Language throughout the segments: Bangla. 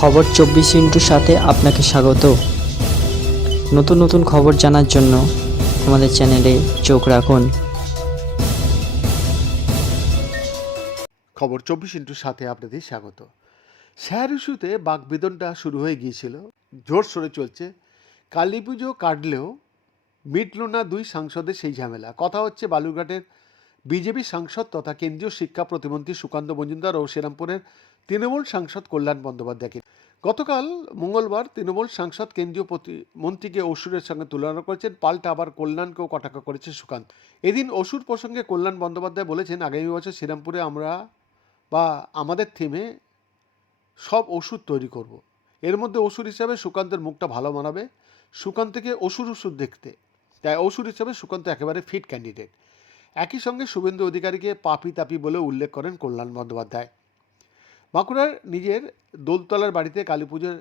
খবর চব্বিশ ইন্টুর সাথে আপনাকে স্বাগত। নতুন নতুন খবর জানার জন্য আমাদের চ্যানেলে চোখ রাখুন। খবর চব্বিশ ইন্টুর সাথে আপনাদের স্বাগত। শেয়ার ইস্যুতে বাকবেদনটা শুরু হয়ে গিয়েছিল। জোর সোরে চলছে। কালী পুজো কাটলেও মিটল না দুই সাংসদের সেই ঝামেলা। কথা হচ্ছে বালুরঘাটের বিজেপি সাংসদ তথা কেন্দ্রীয় শিক্ষা প্রতিমন্ত্রী সুকান্ত মজুমদার ও শ্রীরামপুরের তৃণমূল সাংসদ কল্যাণ বন্দ্যোপাধ্যায়কে। গতকাল মঙ্গলবার তৃণমূল সাংসদ কেন্দ্রীয় মন্ত্রীকে অসুরের সঙ্গে তুলনা করেছেন, পাল্টা আবার কল্যাণকেও কটাক্ষ করেছে সুকান্ত। এদিন অসুর প্রসঙ্গে কল্যাণ বন্দ্যোপাধ্যায় বলেছেন, আগামী বছর শ্রীরামপুরে আমরা বা আমাদের থিমে সব ওষুধ তৈরি করব। এর মধ্যে অসুর হিসাবে সুকান্তের মুখটা ভালো মানাবে। সুকান্তকে অসুর ওষুধ দেখতে। তাই অসুর হিসাবে সুকান্ত একেবারে ফিট ক্যান্ডিডেট একই সঙ্গে শুভেন্দু অধিকারীকে পাপি তাপি বলে উল্লেখ করেন কল্যাণ বন্দ্যোপাধ্যায়। বাঁকুড়ার নিজের দোলতলার বাড়িতে কালী পুজোর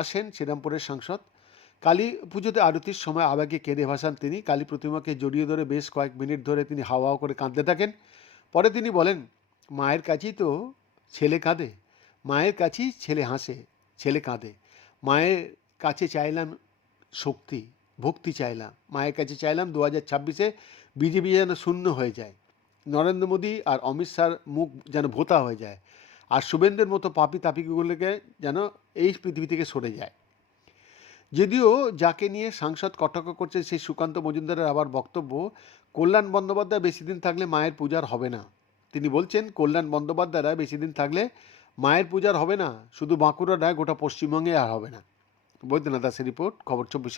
আসেন শ্রীরামপুরের সাংসদ। কালী পুজোতে আরতির সময় আবেগে কেঁদে ভাসান তিনি। কালী প্রতিমাকে জড়িয়ে ধরে বেশ কয়েক মিনিট ধরে তিনি হাওয়া করে কাঁদতে থাকেন। পরে তিনি বলেন, মায়ের কাছেই তো ছেলে কাঁদে। মায়ের কাছেই ছেলে হাসে, ছেলে কাঁদে। মায়ের কাছে চাইলাম শক্তি, ভক্তি চাইলাম। মায়ের কাছে চাইলাম দু হাজার ছাব্বিশে বিজেপি যেন শূন্য হয়ে যায়। নরেন্দ্র মোদী আর অমিত শাহর মুখ যেন ভোতা হয়ে যায়। আর শুভেন্দ্রের মতো পাপি তাপিগুলোকে যেন এই পৃথিবী থেকে সরে যায়। যদিও যাকে নিয়ে সাংসদ কটাক্ষ করছে সেই সুকান্ত মজুমদারের আবার বক্তব্য, কল্যাণ বন্দ্যোপাধ্যায় বেশি দিন থাকলে মায়ের পূজার হবে না। তিনি বলছেন, কল্যাণ বন্দ্যোপাধ্যায়রা বেশি দিন থাকলে মায়ের পূজার হবে না, শুধু বাঁকুড়া নয় গোটা পশ্চিমবঙ্গে আর হবে না। বৈদ্যনাথ দাসের রিপোর্ট, খবর চব্বিশে